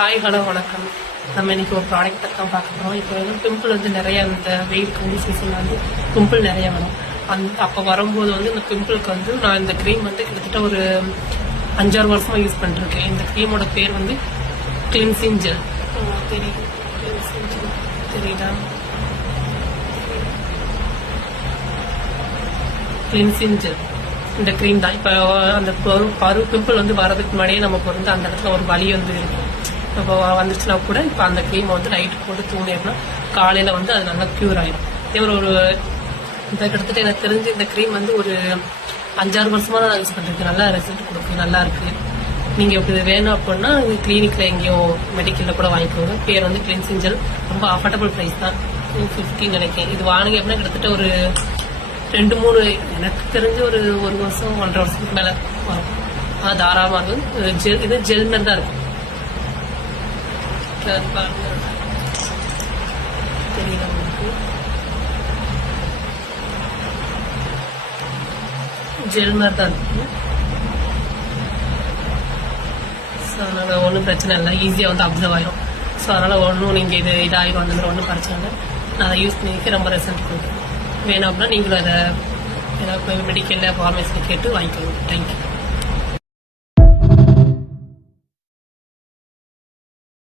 Hi hello வணக்கம். நம்ம இன்னைக்கு ஒரு ப்ராடக்ட் பற்றி தான் பார்க்க போகிறோம். இப்போ வந்து பிம்பிள் வந்து நிறைய இந்த வெயிலுக்கு வந்து சீசனில் வந்து பிம்பிள் நிறைய வரும். அப்போ வரும்போது வந்து இந்த பிம்பிளுக்கு வந்து நான் இந்த க்ரீம் வந்து கிட்டத்தட்ட ஒரு 5-6 வருஷமாக யூஸ் பண்ணிருக்கேன். இந்த க்ரீமோட பேர் வந்து கிளின்சிங் ஜெல். தெரியுது, கிளின்சிங் ஜெல் தெரியுதா? கிளின்சிங் ஜெல் இந்த க்ரீம் தான். இப்போ அந்த பிம்பிள் வந்து வரதுக்கு முன்னாடியே நமக்கு வந்து அந்த இடத்துல ஒரு வலி வந்து இருக்கும். இப்போ வந்துச்சுன்னா கூட இப்போ அந்த க்ரீமை வந்து நைட்டு போட்டு தூங்கினோம்னா காலையில் வந்து அது நல்லா க்யூர் ஆகிடும். இதே ஒரு இந்த கிட்டத்தட்ட எனக்கு தெரிஞ்சு இந்த க்ரீம் வந்து ஒரு 5-6 வருஷமாக தான் நான் யூஸ் பண்ணிருக்கேன். நல்லா ரிசல்ட் கொடுக்கு, நல்லா இருக்கு. நீங்கள் இப்படி வேணும் அப்படின்னா கிளினிக்கில் எங்கேயோ மெடிக்கலில் கூட வாங்கிக்கோங்க. பேர் வந்து கிளின்சிங் ஜெல். ரொம்ப அஃபோர்டபுள் ப்ரைஸ் தான், 250 நினைக்கிறேன். இது வாங்க அப்படின்னா கிட்டத்தட்ட ஒரு 2-3 எனக்கு தெரிஞ்சு ஒரு வருஷம் 1.5 வருஷத்துக்கு மேலே வரும். தாராளமாக இருக்கும். ஜெல் இது ஜெல் மாதிரி தான் இருக்கும். தெரியல உங்களுக்கு? ஜெல் மாதிரி தான் இருக்கும். ஸோ அதனால் ஒன்றும் பிரச்சனை இல்லை, ஈஸியாக வந்து அப்சர்வ் ஆயிரும். ஸோ அதனால் ஒன்றும் நீங்கள் இதாகிடும் அந்த மாதிரி ஒன்றும் பிரச்சனை இல்லை. நான் அதை யூஸ் பண்ணிக்க ரொம்ப ரிசல்ட் கொடுக்குறேன். வேணும் அப்படின்னா நீங்களும் அதை ஏதாவது மெடிக்கலில் ஃபார்மசியில் கேட்டு வாங்கிக்கோங்க. தேங்க்யூ.